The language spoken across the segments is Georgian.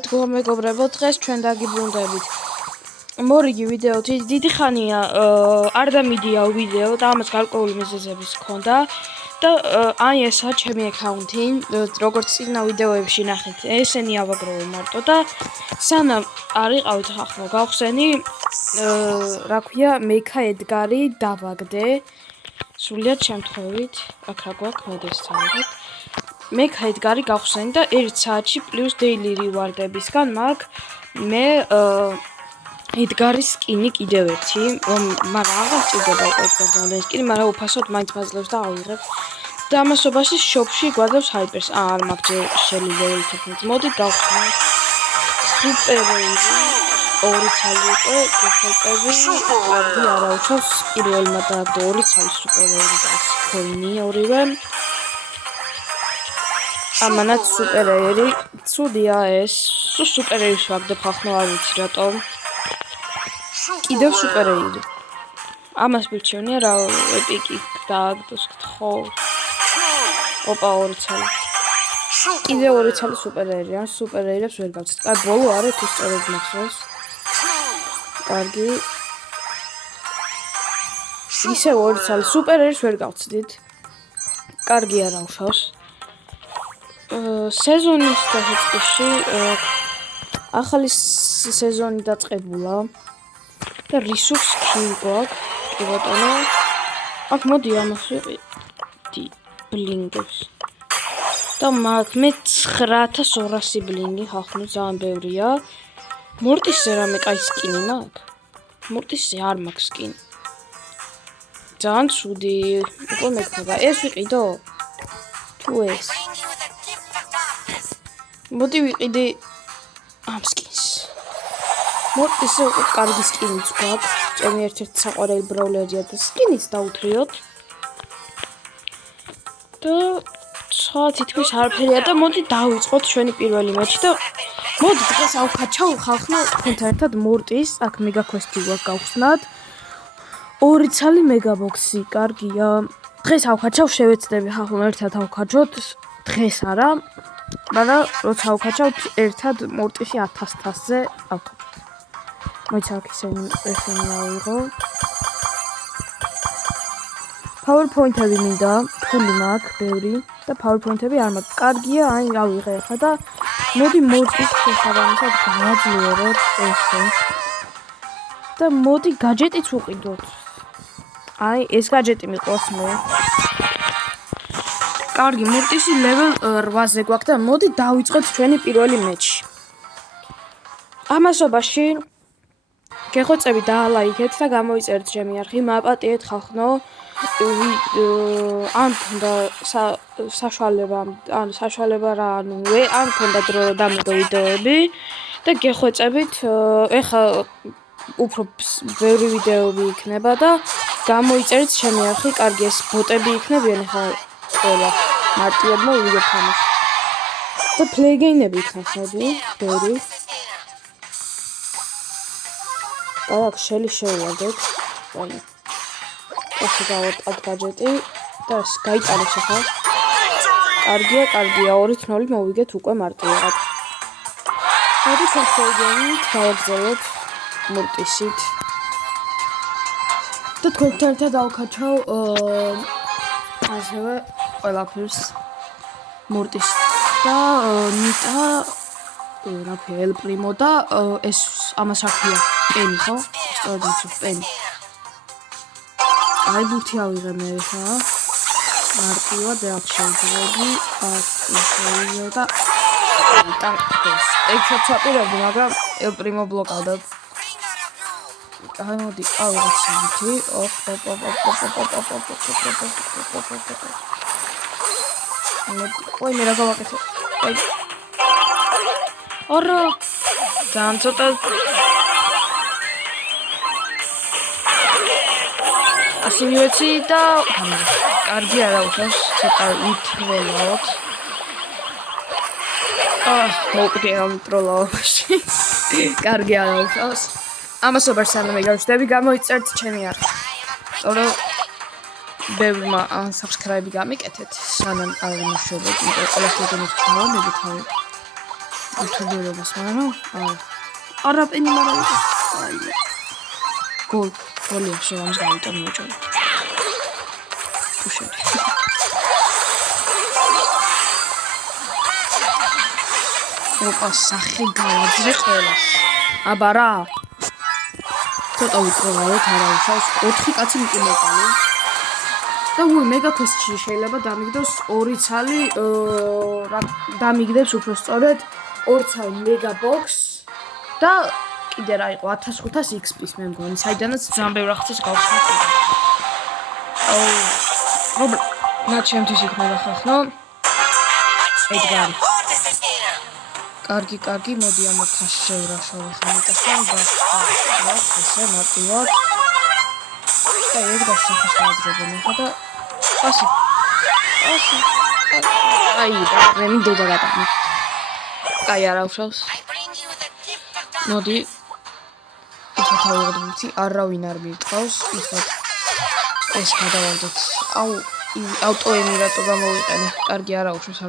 მოგესალმებით მეგობრებო, დღეს ჩვენ დაგიბრუნდებით მორიგი ვიდეოთი. დიდი ხანია არ დამიდია ვიდეო და ამას გარკვეული მიზეზების ჰქონდა და აი ესა ჩემი აკაუნთი, როგორც წინა ვიდეოებში ნახეთ, ესენი ავაგროვე მარტო და სანამ არ იყავით ახლა გავხსენი, რა ქვია, მექა ედგარი დავაგდე. სულიად შემთხვევით, აქ რა გვაქვს, მოდი დავიღოთ. მექა ედგარი გავხსენი და 1 საათში პლუს daily reward-ებისგან მაქვს მე ედგარის სკინი კიდევ ერთი, მაგრამ აღარ ჭირდება ედგარის რამდენი სკინი, მაგრამ უფასოდ მაინც მაძლევს და ავიღებ. და ამასობაში შოპში გვაძლევს ჰაიპერს. არ მაქვს შეიძლება ითქვას. მოდი გავხსნით. სუპერეირი 2 ცალი იყო, გეხოწები. კარგი არაუშავს პირველმა დააგდო 2 ცალი სუპერეირი და ქოინი ორივე. ამანაც სუპერეირი, ცუდია ეს. სუპერეირს ვაგდებ ხახნო არ ვიცი რატომ. კიდევ სუპერეირი. ამას მირჩევნია რა ეპიკი დააგდოს ხო. ოპა 2 ცალი. კიდევ 2 ცალი სუპერეირი, ან სუპერეირებს ვერ გავცეთ. აი ბოლო არის თუ სწორედ მახსოვს. კარგი. ისე 2 ცალი სუპერეირს ვერ გავცდით. კარგი არაუშავს. სეზონის დასაწყისში ახალი სეზონი დაწყებულა და რისურს სკინი გვაქვს, კი ბატონო. აქ მოდი ამას ვიყიდი ბლინგებს. და მაქვს მე 9200 ბლინგი, ხახნო ძალიან ბევრია. მორტისზე რამე კაი სკინი მაქვს? მორტისზე არ მაქვს სკინი. ძალიან ცუდი. უკვე მეკნება. ეს ვიყიდო? თუ ეს მოდი ვიყიდი ამ სკინს. მორტისზე უკვე კარგი სკინიც გვაქვს. ჩემი ერთ-ერთი საყვარელი ბრაულერია და სკინიც დაუთრიოთ. და სხვა თითქმის არაფერია და მოდი დავიწყოთ ჩვენი პირველი მატჩი და მოდი დღეს ავკაჩავ ხალხმა თქვენთან ერთად მორტის, აქ მეგა კვესტი გვაქვს გავხსნათ. 2 ცალი მეგაბოქსი, კარგია. დღეს ავკაჩავ, შევეცდები ხალხმა ერთად ავკაჩოთ. დღეს არა, მაგრამ როცა ავკაჩავთ ერთად მორტისი 1000-ზე ავკაჩოთ. მოიცა აქ ესენი ავიღო. PowerPoint-ები მინდა, ფული მაქვს, ბევრი და PowerPoint-ები არ მაქვს. კარგია, აი ავიღე ახლა და მოდი მორტის შესაბამისად გავაძლიეროთ ესე. და მოდი გაჯეტიც უყიდოთ. აი ეს გაჯეტი მიყვარს მე. კარგი, მორტისი level 8-ზე გვაქვს და მოდი დავიწყოთ ჩვენი პირველი მატჩი. ამასობაში გეხოცები დაალაიქეთ და გამოიწერეთ ჩემი არხი, მაპატიეთ ხახნო. ან თუნდა საშუალება რა, ან თუნდა დრო დამიდო ვიდეოები და გეხვეწებით. ეხა უფრო ბევრი ვიდეოები იქნება და გამოიწერეთ ჩემი არხი, კარგი ეს ბოტები იქნებიან ეხა ყველა მარტივებმა ვიდეო თამაში. და პლეიგეინები იქნებიან ბევრი. აქ შევუვაგეთ. აი ესე გავატყად გაჯეტი და გაიტანეთ ახლა. კარგია, 2-0 მოვიგეთ უკვე მარტივად. მოდი კონტროლით გავაგზავნოთ მორტისით. და თქვენთან ერთად დავკაჩავ ასევე ყველაფერს მორტის და ნიტა რაფაელ პრიმო და ეს ამას აქვია პენი ხო? სწორედ ის პენი. აი ბურთი ავიღე მე ხა. მარტივად აქ შევძლებდი, აქ ისევ და ტანკს. ექშოტს ვაპირებდი, მაგრამ ელ პრიმო ბლოკავდა. აი მოდი, ავიღე შემთი. ой, მე რა გავაკეთე? აი. ორო. ძალიან ცოტა ასიმიოცი და კარგი არაუშავს, ცოტა ვითროლავთ. მოვკვდი ამ ტროლავში. კარგი არაუშავს. ამასობარ სანამ მეგავშდები, გამოიწერთ ჩემი არხი. სწორედ ბევრმა subscribe-ი გამიკეთეთ, სანამ არ მუშაობთ, იმიტომ ყველას ვიდეოს დავამეგეთ თავი. უთუბერებას, მაგრამ არაფენი მაგრამ გოლია შევამს გავიტან მოჭორი. უშევი. ოპა, სახე გავაძრე ყველას. აბა რა. ცოტა ვიკროვავთ, არა უშავს 4 კაცი მიყინებალი. და მეგა კვესტში შეიძლება დამიგდოს 2 ცალი რა დამიგდებს უფრო სწორედ 2 ცალი მეგა ბოქს და კიდე რა იყო 1500 XP-ს მე მგონი, საიდანაც ძალიან ბევრი რაღაცას გავხსნით. მათ შემთხვევით იქნება ხახნო. ედგარი. კარგი, მოდი ამათ შევრაშავე ხმიტასთან და ესე მარტივად. და ედგარს სახეს გააძრებენ ახლა და ასე. აი, მე მინდოდა გადამი. კაი არა უშავს. მოდი. იცი თავად ვიცი, არავინ არ მიყავს, იცი. ეს გადავარდოთ. ავტოენი რატო გამოვიყენე? კარგი არა უშავს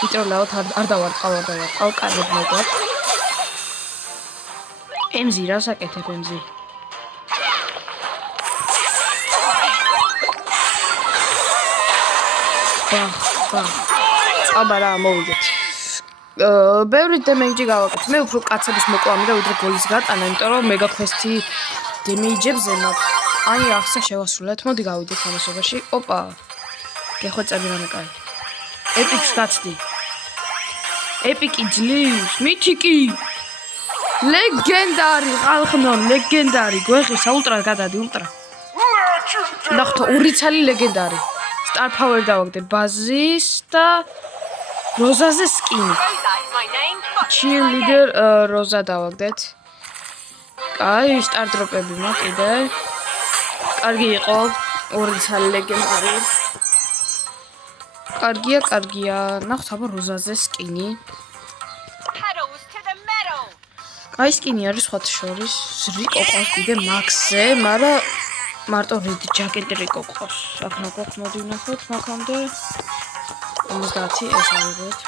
ვიტროლავთ არ დავარყავ კარგად მოგვა. ემზი რა საკეთებ ემზი? აბა რა მოვიგეთ. ბევრი დემეიჯი გავაკეთე. მე უფრო კაცების მოკლა მინდა ვიდრე გოლის გატანა, იმიტომ რომ მეგა კვესტი დემეიჯებს ემაქვს. აი ახსა შევასრულეთ. მოდი გავიდეთ თამაშობაში. ოპა. გეხვეწები რამე კაი. ეპიკს გაცდი. ეპიკი ძლივს, მითიკი. ლეგენდარი, ხალხნო, ლეგენდარი. გვეხის ულტრა გადადი, ულტრა. ნახტო, ურიცალი ლეგენდარი. Star Power დავაგდე ბაზის და როზაზე სკინი. Cheerleader როზა დავაგდეთ. კაი, Star Drop-ები მაქვს კიდე. კარგი იყო, ურიცალი ლეგენდარი. კარგია. ნახოთ აბა როზაზე სკინი. კაი სკინი არის სხვათა შორის. რიკო ყავს კიდე მაქსზე, მაგრამ მარტო რედ ჯაკეტი რიკო ყავს. აქ ნაგვაქვს მოდი ვნახოთ მაგამდე. 50 ეს ავიღოთ.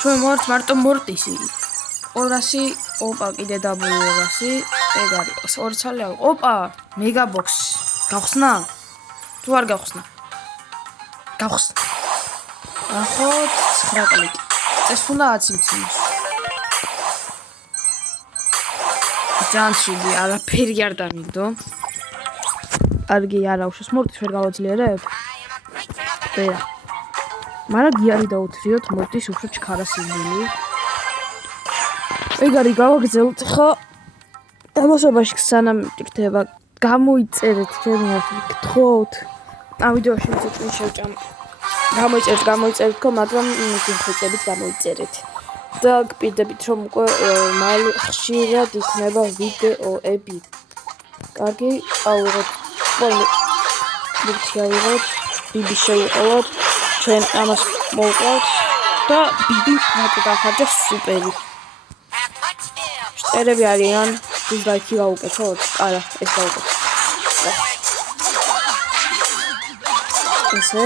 ჩვენ მოვართ მარტო მორტისი. 200 ოპა კიდე დაბლ 200. ეგ არის 2 ცალი ავიღო. ოპა, მეგა ბოქს. გავხსნა? თუ არ გავხსნა? გავხსნა. ახოთ 9 კლიკი. ეს უნდა 10 მიცნოს. ჯანჩიდი არაფერი არ დამიგდო. კარგი არა უშავს მორტის ვერ გავაძლიერებ. ვერა. მაგრამ გიარი დაუთრიოთ მორტის უფრო ჩქარა სიმბოლი. ეგ არის გავაგზავნთ ხო? თამაშობაში სანამ მჭირდება გამოიწერეთ ჩემი ახლი გთხოვთ. ამ ვიდეოში წინ შევჭამ. გამოიწერეთ ხო, მაგრამ გიხეჭებით გამოიწერეთ. და გპირდებით რომ უკვე მალე ხშირად იქნება ვიდეოები. კარგი, ავიღოთ. ვიღოთ. ბიბი შევიყოლოთ. ჩვენ ამას მოვყავთ და ბიბი მარტო დახარჯა სუპერი. შტერები არიან. დიზლაიკი გავუკეთოთ? არა, ეს გავუკეთოთ. ესე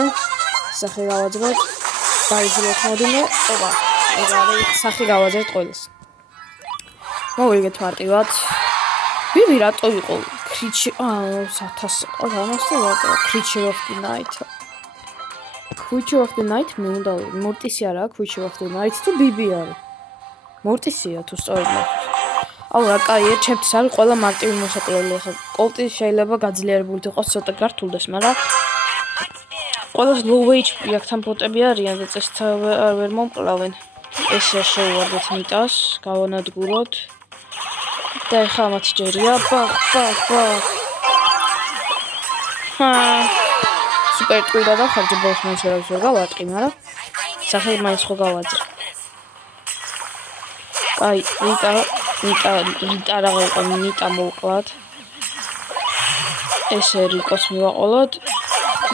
სახე გავაძროთ. დაიძროთ მოდიმე. ოპა. ეს არის სახე გავაძრეთ ყველას. მოვიგეთ მარტივად. ბიბი რატო იყო? Creature of the Night. Creature of the Night მე უნდა მორტისი არა, Creature of the Night თუ ბიბი არის. მორტისია თუ სწორედ ნახოთ. აუ რა კაია, ჩემთვის არის ყველა მარტივი მოსაკლელი. ახლა კოლტი შეიძლება გაძლიერებული იყოს, ცოტა გართულდეს, მაგრამ ყველას low HP აქვს თან ბოტები არიან და წესით ვერ მომკლავენ. ესე შევვარდეთ მიტას, გავანადგუროთ. და ეხლა მათ ჯერია. სუპერ ტყუდა და ხარჯი ბოლოს მაინც ვერ გავატყი, მაგრამ სახე მაინც ხო გავაძრე. აი, რიტა რა იყო, ნიტა მოვკლათ. ესე რიკოს მივაყოლოთ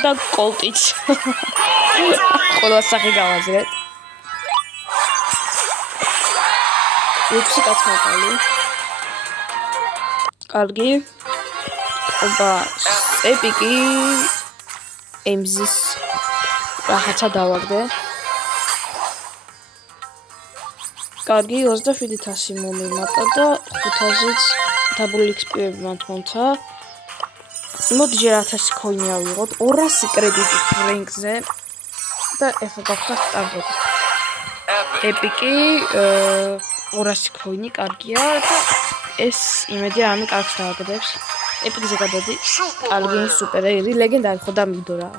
და კოლტიც. ყველა სახე გავაძრეთ. 6 კაც მოკალი. კარგი. ოპა, ეპიკი ემზის რაღაცა დავაგდე. კარგი 27,100 მომიმატა და 500-იც დაბული XP-ები მომცა. მოდი ჯერ 1000 coin-ი ავიღოთ, 200 კრედიტი ფრენკზე და ეხლა გავხდა სტარტები. ეპიკი 200 coin-ი კარგია და ეს იმედია რამე კარგს დააგდებს. ეპიკზე გადადი. კარგი სუპერი ლეგენდარი ხო დამიდო რა.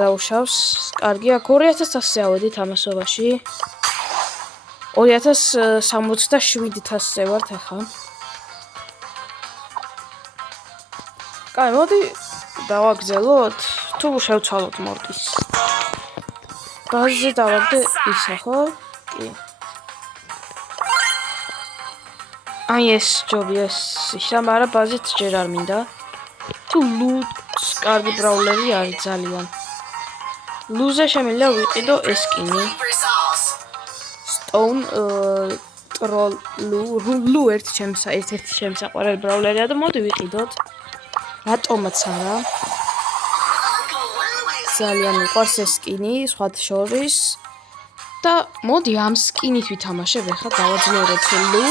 რა უშავს? კარგია 2100-ზე ავედით ამასობაში. 2067-ზე ვართ ახლა. კაი, მოდი დავაგზელოთ, თუ შევცვალოთ მორტის. ბაზზე დავაგდე ისა, ხო? კი. აი ეს ჯობია ეს ისა, მაგრამ ბაზით ჯერ არ მინდა. თუ ლუტს კარგი ბრაულერი არის ძალიან. ლუზე შემიძლია ვიყიდო ეს სკინი. Stone ლუ ერთ-ერთი ჩემს საყვარელი ბრაულერია და მოდი ვიყიდოთ. რატომაც არა. ძალიან მიყვარს ეს სკინი, სხვათა შორის. და მოდი ამ სკინით ვითამაშებ, ახლა დავაძლიერებ ლუ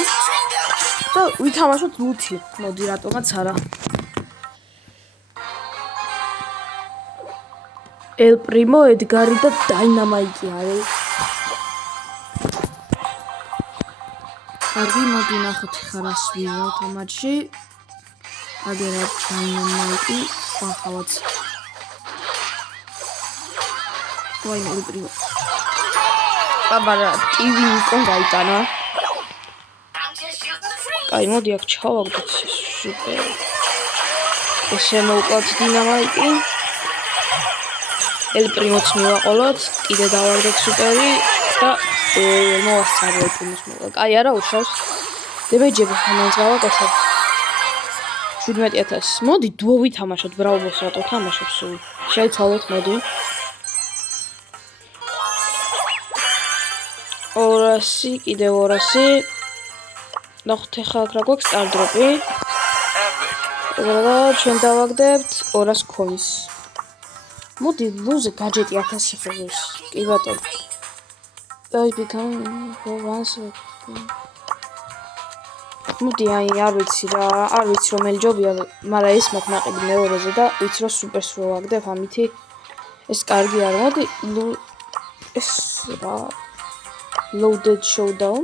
და ვითამაშოთ ლუთი. მოდი რატომაც არა. ელ პრიმო, ედგარი და დაინამაიტი არის. კარგი, მოდი ნახოთ ხა რას ვიღავთ ამ მატჩში. აგერა დაინამაიტი, ახალაც. ვაი, ელ პრიმო. აბარა, ტივი ნიკონ გაიტანა. კაი, მოდი აქ ჩავაგდოთ სუპერ. ესე მოვკლავთ დინამაიტი. ელ პრიმოც მივაყოლოთ, კიდე დავაგდოთ სუპერი და მოვასწავლოთ იმის მოყვა. კაი, არა უშავს. დებეჯები ხანაც გავაკეთებ. 17000. მოდი დუო ვითამაშოთ, ბრაულოს რატო თამაშობ სულ. შევცვალოთ, მოდი. 200, კიდევ 200. ნახოთ ახლა აქ რა გვაქვს სტარდროპი. და ჩვენ დავაგდებთ 200 coins. მოდი ლუზე გაჯეტი 1000 ფულს. კი ბატონო. I become once. მოდი აი არ ვიცი რომელი ჯობია, მაგრამ ეს მაქვს ნაყიდი მეორეზე და ვიცი რომ სუპერს რო ვაგდებ ამითი ეს კარგი არ მოდი ეს რა loaded showdown.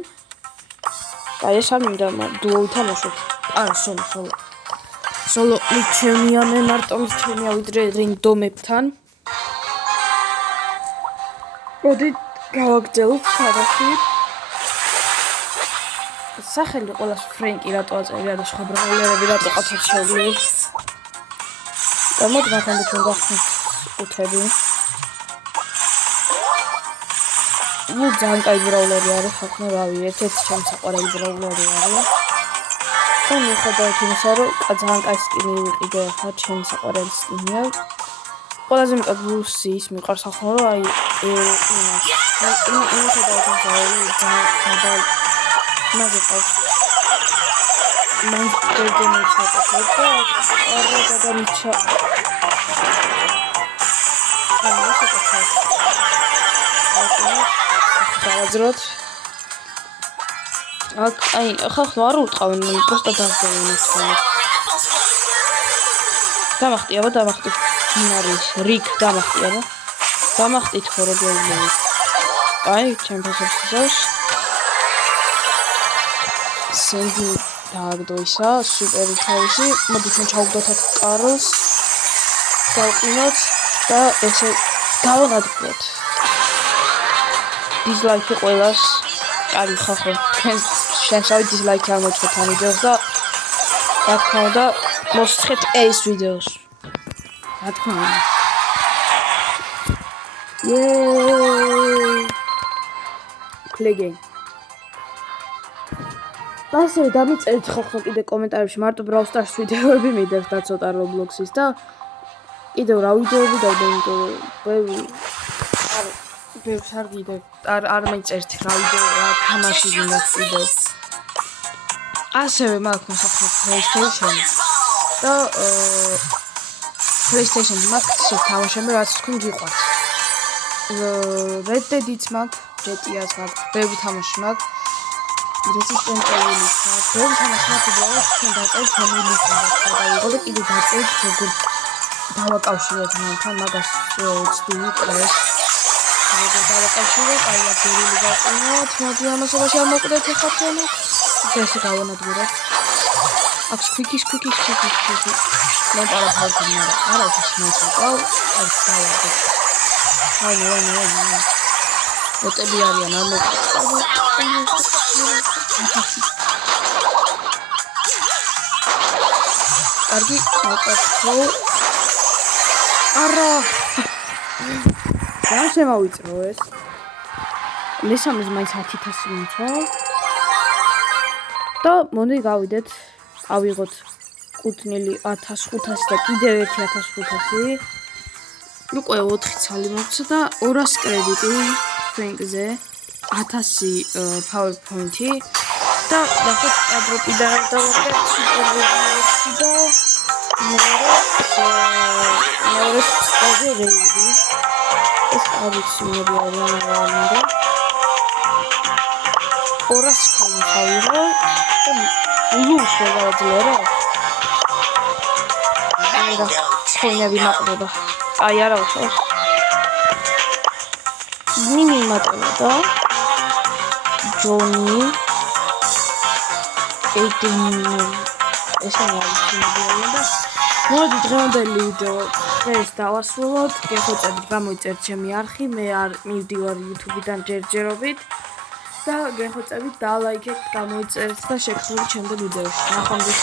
აი ეს არ მინდა დუო ვითამაშოთ. არა სოლო ჩემია მე მარტო ჩემია ვიდრე რენდომებთან. მოდი გავაგრძელოთ სადაში. სახელი ყოველას ფრენკი რატო აწერია და სხვა ბრაულერები რატო ყავთ შევლილი. და მოდი მათამდე ჩვენ გავხსნით უთები. ძალიან კაი ბრაულერი არის, ხახნო რავი, ერთ-ერთი ჩემი საყვარელი ბრაულერი არის. და მიუხედავად იმისა, რომ ძალიან კაი სკინი ვიყიდე ახლა, ჩემი საყვარელი სკინია. ყველაზე მეტად ლუსი ის მიყვარს ახლა, რომ აი მიუხედავად იმისა, რომ ძალიან მაგე ყავს. მან გერდენი ჩაკეთე და არა გადამიჩა. დავაძროთ. აი, ხახნო არ ურტყავენ, просто დავდევენ ეს ხოლმე. დამახტი. დინარის რიკ დამახტი. დამახტით ხო რო გეუბნები. აი, ჩემფესებს ხსავს. სენდი დააგდო ისა, სუპერი თავისი. მოდი ჩვენ ჩავგდოთ აქ კარლს. გავყინოთ და ესე გავანადგოთ. დიზლაიქი ყველას. კარი ხახო. შენსავი დიზლაიქი არ მოწვეთ ამ ვიდეოს და რა თქმა უნდა მოსწრეთ ეს ვიდეოს. რა თქმა უნდა. play game. ასე დამიწერეთ ხახო კიდე კომენტარებში მარტო Brawl Stars ვიდეოები მიდევს და ცოტა Roblox-ის და კიდევ რა ვიდეოები დავდე ბევრს არ გიდევ არ მეწერთ რა ვიდეო რა თამაში გინდა ვიდეო ასევე მაქვს ხახო PlayStation და PlayStation-ი მაქვს თამაშები რაც თქვენ გიყვართ Red Dead-იც მაქვს GTA-ს მაქვს, ბევრი თამაში მაქვს. Resistant Evil-ის მაქვს. ბევრი თამაში მაქვს, უბრალოდ ჩვენ დაწერთ Evil-ის უნდა დავიღო და კიდე დაწერთ როგორ დავაკავშიროთ მანთან, მაგას ვცდივი კლეს. როგორ დავაკავშიროთ, აი აქ ბერილი გავყინოთ, მოდი ამასობაში არ მოვკვდეთ ახლა თქვენ. ესე გავანადგუროთ. აქ სკვიკის. მოპარა ფარდი მარა. არა, ეს მოიწავ. აი დავაგდეთ. აი. ბოტები არიან, არ მოვკვდეთ. კარგი, მოვკვდეთო. არა. რა შემოვიწრო ეს? მესამეს მაინც 10,000 მომცა. და მოდი გავიდეთ. ავიღოთ კუთვნილი 1500 და კიდევ ერთი 1500. უკვე 4 ცალი მოვცა და 200 კრედიტი ფრენკზე, 1000 power point-ი და ნახეთ აბროპიდან დავაგდეთ სუპერვიზიოებში და მეორე სტაჟი რეიდი. ეს არის მოდიალია. 200 ქალი თავიღო და ულუს ვეღაძლე რა. და ხენები მაყდება. აი არა უშავს. ნინი მატება და ჯონი ეს არის მოდიალია და მოდი დღევანდელი ვიდეო დღეს დავასრულოთ. გეხოცებით გამოიწერთ ჩემი არხი, მე არ მივდივარ YouTube-დან ჯერჯერობით. და გეხოცებით დალაიქეთ, გამოიწერეთ და შეგხვდებით შემდეგ ვიდეოში. ნახვამდის.